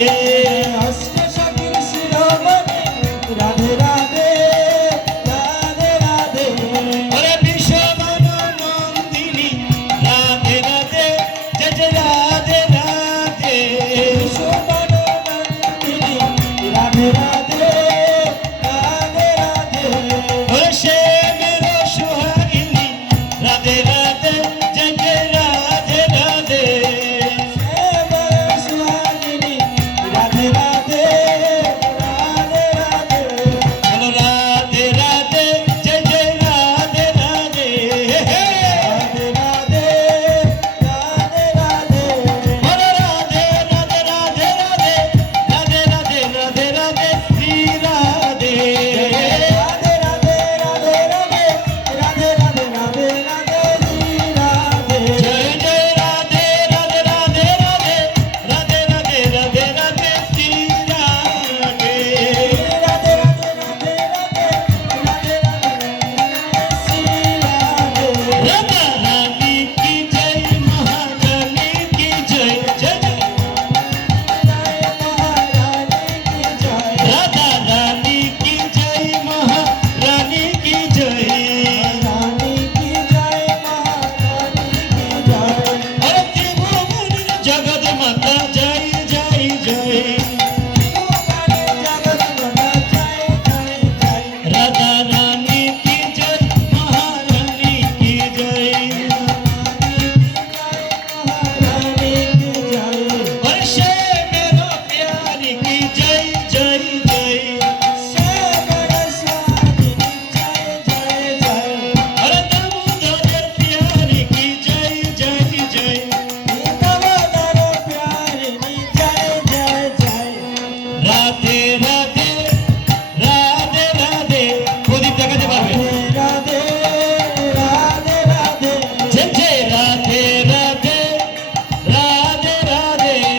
অষ্ট সখীর শিরোমণি রাধে রাধে রাধে রাধে। ওরে বিশ্বমানন্দিনী রাধে রাধে জয় জয় রাধে রাধে। বিশ্বমানন্দিনী রাধে রাধে রাধে রাধে। ওরে সে মেরো সুহাগিনী রাধে রাধে জয় জয় রাধে রাধে। রাধে রাধে রাধে রাধে। বলো রাধে রাধে জয় জয় রাধে রাধে। রাধে রাধে রাধে রাধে। বলো রাধে রাধে রাধে রাধে রাধে রাধে রাধে রাধে শ্রী রাধে। রাধে রাধে রাধে রাধে রাধে রাধে রাধে রাধে শ্রী রাধে। জয় জয় রাধে রাধে রাধে রাধে রাধে রাধে রাধে রাধে শ্রী রাধে। রাধে রাধে রাধে রাধে রাধে রাধে শ্রী রাধে। রাধা রানী কি জয় মহারানী কি জয় জয় জয়। মহারানী কি জয়। রাধা রানী কি জয় মহারানী কি জয়। রানী কি জয় মহারানী কি জয়। অরে ত্রিভুবনের জগৎ মাতা জয় জয় জয়। জগৎ মাতা জয় জয় জয়। রাধা রানী কি জয় মহারানী কি জয়। মহারানী কি জয়। और शे मेरो प्यारी की जय जय जय। শ্যামল স্বামী জয় জয় জয়। और दामोदर प्यारी की जय जय जय। दामोदर प्यारी जय जय जय। राधे